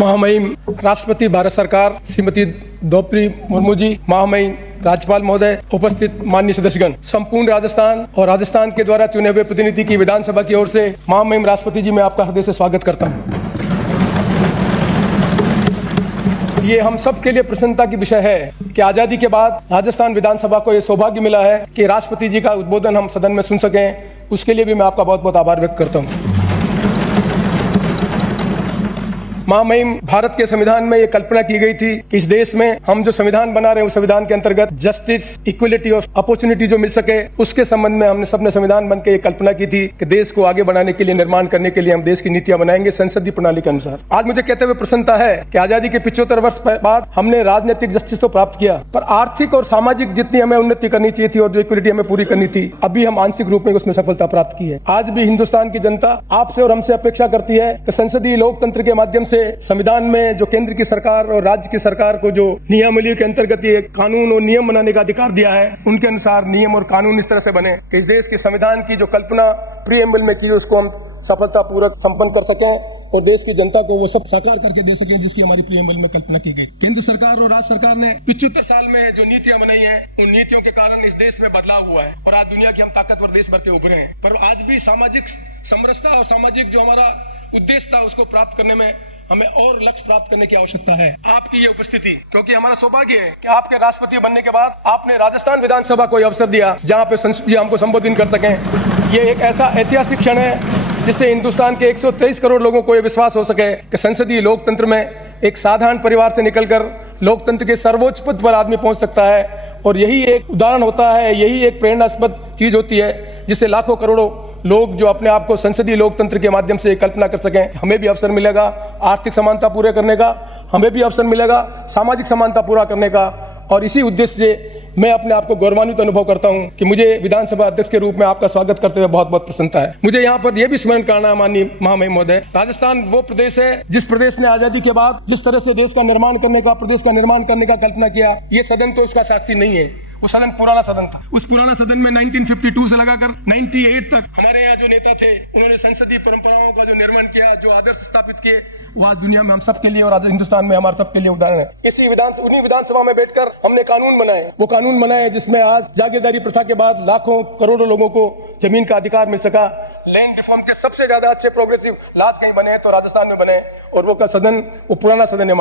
महामहिम राष्ट्रपति भारत सरकार श्रीमती द्रौपदी मुर्मू जी, महामहिम राज्यपाल महोदय, उपस्थित माननीय सदस्यगण, संपूर्ण राजस्थान और राजस्थान के द्वारा चुने हुए प्रतिनिधि की विधानसभा की ओर से महामहिम राष्ट्रपति जी मैं आपका हृदय से स्वागत करता हूँ। ये हम सब के लिए प्रसन्नता की विषय है कि आज़ादी के बाद राजस्थान विधानसभा को ये सौभाग्य मिला है कि राष्ट्रपति जी का उद्बोधन हम सदन में सुन सकें। उसके लिए भी मैं आपका बहुत बहुत आभार व्यक्त करता हूँ। महामहिम, भारत के संविधान में ये कल्पना की गई थी कि इस देश में हम जो संविधान बना रहे हैं उस संविधान के अंतर्गत जस्टिस, इक्वलिटी ऑफ अपॉर्चुनिटी जो मिल सके, उसके संबंध में हमने सबने संविधान बन के ये कल्पना की थी कि देश को आगे बढ़ाने के लिए, निर्माण करने के लिए हम देश की नीतियां बनाएंगे संसदीय प्रणाली के अनुसार। आज मुझे कहते हुए प्रसन्नता है कि आजादी के 75 वर्ष बाद हमने राजनीतिक जस्टिस तो प्राप्त किया, पर आर्थिक और सामाजिक जितनी हमें उन्नति करनी चाहिए थी और जो इक्वलिटी हमें पूरी करनी थी, अभी हम आंशिक रूप में उसमें सफलता प्राप्त की है। आज भी हिंदुस्तान की जनता आपसे और हमसे अपेक्षा करती है कि संसदीय लोकतंत्र के माध्यम से संविधान में जो केंद्र की सरकार और राज्य की सरकार को जो नियमावली के अंतर्गत ये कानून और नियम बनाने का अधिकार दिया है, उनके अनुसार नियम और कानून इस तरह से बने कि इस देश के संविधान की जो कल्पना प्रीएम्बल में की उसको हम सफलतापूर्वक संपन्न कर सकें और देश की जनता को वो सब साकार करके दे सकें जिसकी हमारी प्रीएम्बल में कल्पना की गई। केंद्र सरकार और राज्य सरकार ने 75 साल में जो नीतियां बनाई हैं, उन नीतियों के कारण इस देश में बदलाव हुआ है और आज दुनिया की हम ताकतवर देश भर के उभरे हैं। पर आज भी सामाजिक समरसता और सामाजिक जो हमारा उद्देश्य था उसको प्राप्त करने में हमें और लक्ष्य प्राप्त करने की आवश्यकता है। आपकी ये उपस्थिति, क्योंकि हमारा सौभाग्य है कि आपके राष्ट्रपति बनने के बाद आपने राजस्थान विधानसभा को अवसर दिया जहां पे संसद हमको संबोधित कर सकें। ये एक ऐसा ऐतिहासिक क्षण है जिससे हिंदुस्तान के 123 करोड़ लोगों को ये विश्वास हो सके कि संसदीय लोकतंत्र में एक साधारण परिवार से निकलकर लोकतंत्र के सर्वोच्च पद पर आदमी पहुंच सकता है। और यही एक उदाहरण होता है, यही एक प्रेरणास्पद चीज होती है जिससे लाखों करोड़ों लोग जो अपने आप को संसदीय लोकतंत्र के माध्यम से कल्पना कर सकें। हमें भी अवसर मिलेगा आर्थिक समानता पूरे करने का, हमें भी अवसर मिलेगा सामाजिक समानता पूरा करने का। और इसी उद्देश्य से मैं अपने आप को गौरवान्वित अनुभव करता हूं कि मुझे विधानसभा अध्यक्ष के रूप में आपका स्वागत करते हुए बहुत बहुत प्रसन्नता है। मुझे यहाँ पर यह भी स्मरण करना है माननीय महामहिम महोदय, राजस्थान वो प्रदेश है जिस प्रदेश ने आजादी के बाद जिस तरह से देश का निर्माण करने का, प्रदेश का निर्माण करने का कल्पना किया, ये सदन तो उसका साक्षी नहीं है। वो सदन पुराना सदन था। उस पुराना सदन में 1952 से लगाकर 98 तक हमारे यहाँ जो नेता थे उन्होंने संसदीय परंपराओं का जो निर्माण किया, जो आदर्श स्थापित किए, वो आज दुनिया में हम सबके लिए और आज हिंदुस्तान में हमारे सबके लिए उदाहरण है। उन्हीं विधानसभा में बैठकर हमने कानून बनाए, वो कानून बनाए जिसमें आज जागीरदारी प्रथा के बाद लाखों करोड़ों लोगों को जमीन का अधिकार मिल सका। लैंड रिफॉर्म के सबसे ज्यादा अच्छे प्रोग्रेसिव लॉज कहीं बने तो राजस्थान में बने और वो का सदन वो पुराना सदन है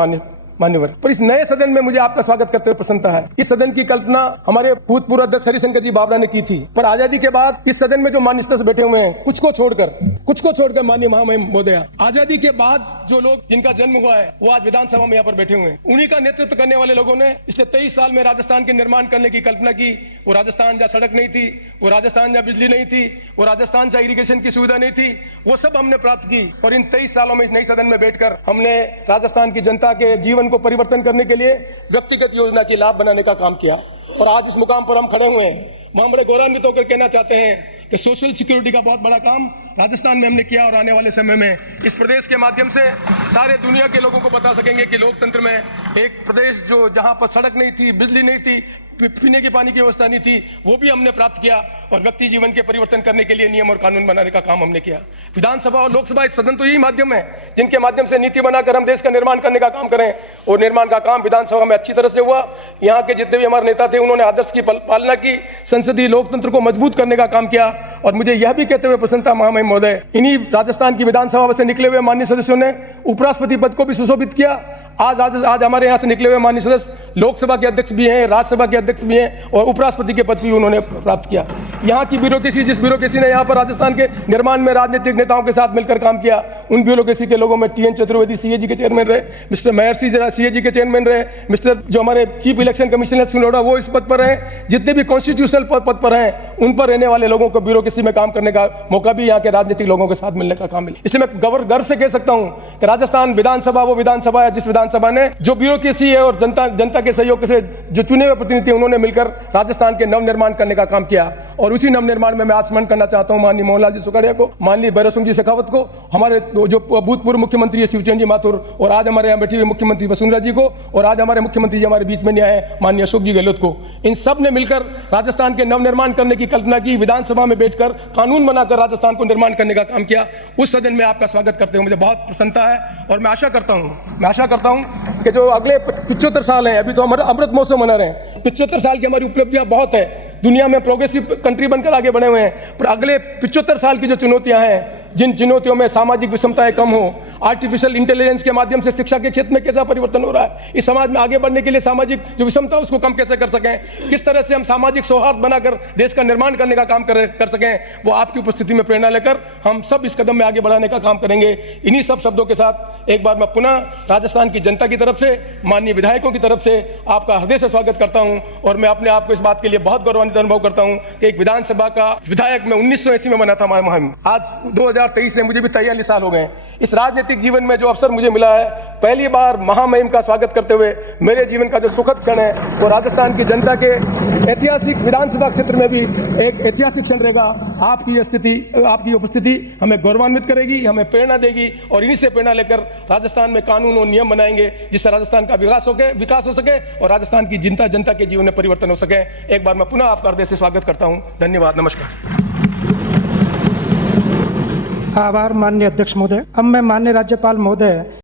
मान्यवर। पर इस नए सदन में मुझे आपका स्वागत करते हुए प्रसन्नता है। इस सदन की कल्पना हमारे भूतपूर्व अध्यक्ष हरिशंकर जी बाबरा ने की थी, पर आजादी के बाद इस सदन में जो मान्य सदस्य बैठे हुए हैं, कुछ को छोड़कर माननीय महामहिम महोदया, आजादी के बाद जो लोग जिनका जन्म हुआ है वो आज विधानसभा में यहाँ पर बैठे हुए हैं। उन्हीं का नेतृत्व करने वाले लोगों ने पिछले 23 साल में राजस्थान के निर्माण करने की कल्पना की। वो राजस्थान जहाँ सड़क नहीं थी, वो राजस्थान जहाँ बिजली नहीं थी, वो राजस्थान जहाँ इरिगेशन की सुविधा नहीं थी, वो सब हमने प्राप्त की। और इन 23 सालों में इस नई सदन में बैठकर हमने राजस्थान की जनता के जीवन को परिवर्तन करने के लिए व्यक्तिगत योजना की लाभ बनाने का काम किया। और आज इस मुकाम पर हम खड़े हुए हैं, हम बड़े गौरवान्वित होकर कहना चाहते हैं कि सोशल सिक्योरिटी का बहुत बड़ा काम राजस्थान में हमने किया और आने वाले समय में इस प्रदेश के माध्यम से सारे दुनिया के लोगों को बता सकेंगे कि लोकतंत्र में एक प्रदेश जो जहां पर सड़क नहीं थी, बिजली नहीं थी, पीने के पानी की व्यवस्था नहीं थी, वो भी हमने प्राप्त किया। और व्यक्ति जीवन के परिवर्तन करने के लिए नियम और कानून बनाने का काम हमने किया। विधानसभा और लोकसभा इस सदन तो यही माध्यम है जिनके माध्यम से नीति बनाकर हम देश का निर्माण करने का काम करें। और निर्माण का काम विधानसभा में अच्छी तरह से हुआ। यहाँ के जितने भी हमारे नेता थे उन्होंने आदर्श की पालना की, संसदीय लोकतंत्र को मजबूत करने का काम किया। और मुझे यह भी कहते हुए प्रसन्नता महामहिम महोदय, इन्हीं राजस्थान की विधानसभा से निकले हुए माननीय सदस्यों ने उपराष्ट्रपति पद को भी सुशोभित किया। आज हमारे यहाँ से निकले हुए माननीय सदस्य लोकसभा के अध्यक्ष भी हैं, राज्यसभा के अध्यक्ष भी हैं और उपराष्ट्रपति के पद भी उन्होंने प्राप्त किया। यहाँ की ब्यूरोक्रेसी, जिस ब्यूरोक्रेसी ने यहाँ पर राजस्थान के निर्माण में राजनीतिक नेताओं के साथ मिलकर काम किया, उन ब्यूरोक्रेसी के लोगों में TN चतुर्वेदी सीएजी के चेयरमैन रहे, मिस्टर महर्षि सीएजी के चेयरमैन रहे, मिस्टर जो हमारे चीफ इलेक्शन कमिश्नर सुनोड़ा वो इस पद पर हैं, जितने भी कॉन्स्टिट्यूशनल पद पर हैं उन पर रहने वाले लोगों को ब्यूरोक्रेसी में काम करने का मौका भी यहाँ के राजनीतिक लोगों के साथ मिलने का काम मिले। इसलिए मैं गर्व से कह सकता हूँ कि राजस्थान विधानसभा वो विधानसभा है जिस विधानसभा विधानसभा ने जो ब्यूरोक्रेसी है और जनता के सहयोग से जो चुने हुए प्रतिनिधि उन्होंने मिलकर राजस्थान के नवनिर्माण करने का काम किया। और उसी नवनिर्माण में मैं आज स्मरण करना चाहता हूं माननीय मोहनलाल जी सुखाड़िया को, माननीय भैरव सिंह जी शेखावत को, हमारे जो भूतपूर्व मुख्यमंत्री है शिवचंद्र जी माथुर, और आज हमारे यहाँ बैठे हुए मुख्यमंत्री वसुंधरा जी को, और आज हमारे मुख्यमंत्री जी हमारे बीच में नहीं आए माननीय अशोक जी गहलोत को। इन सब ने मिलकर राजस्थान के नवनिर्माण करने की कल्पना की, विधानसभा में बैठकर कानून बनाकर राजस्थान को निर्माण करने का काम किया। उस सदन में आपका स्वागत करते हुए मुझे बहुत प्रसन्नता है। और मैं आशा करता हूं कि जो अगले 75 साल हैं, अभी तो हमारे अमृत महोत्सव मना रहे हैं, 75 साल की हमारी उपलब्धियां बहुत है, दुनिया में प्रोग्रेसिव कंट्री बनकर आगे बढ़े हुए हैं, पर अगले 75 साल की जो चुनौतियां हैं, जिन चुनौतियों में सामाजिक विषमताएं कम हो, आर्टिफिशियल इंटेलिजेंस के माध्यम से शिक्षा के क्षेत्र में कैसा परिवर्तन हो रहा है, इस समाज में आगे बढ़ने के लिए सामाजिक जो विषमता उसको कम कैसे कर सकें, किस तरह से हम सामाजिक सौहार्द बनाकर देश का निर्माण करने का काम कर सकें, वो आपकी उपस्थिति में प्रेरणा लेकर हम सब इस कदम में आगे बढ़ाने का काम करेंगे। इन्हीं सब शब्दों के साथ एक बार मैं पुनः राजस्थान की जनता की तरफ से, माननीय विधायकों की तरफ से आपका हृदय से स्वागत करता हूं। और मैं अपने आप को इस बात के लिए बहुत गौरवान्वित अनुभव करता हूं कि एक विधानसभा का विधायक मैं 1980 में बना था मुहिम, आज 2023 से मुझे भी 43 साल हो गए। इस राजनीतिक जीवन में जो अवसर मुझे मिला है, पहली बार महामहिम का स्वागत करते हुए मेरे जीवन का जो सुखद क्षण है वो राजस्थान की जनता के ऐतिहासिक विधानसभा क्षेत्र में भी एक ऐतिहासिक क्षण रहेगा। आपकी उपस्थिति हमें गौरवान्वित करेगी, हमें प्रेरणा देगी, और इन्हीं से प्रेरणा लेकर राजस्थान में कानून और नियम बनाएंगे जिससे राजस्थान का विकास हो सके और राजस्थान की जनता के जीवन में परिवर्तन हो सके। एक बार मैं पुनः आपका हृदय से स्वागत करता हूं। धन्यवाद, नमस्कार। आभार माननीय अध्यक्ष महोदय। अब मैं माननीय राज्यपाल महोदय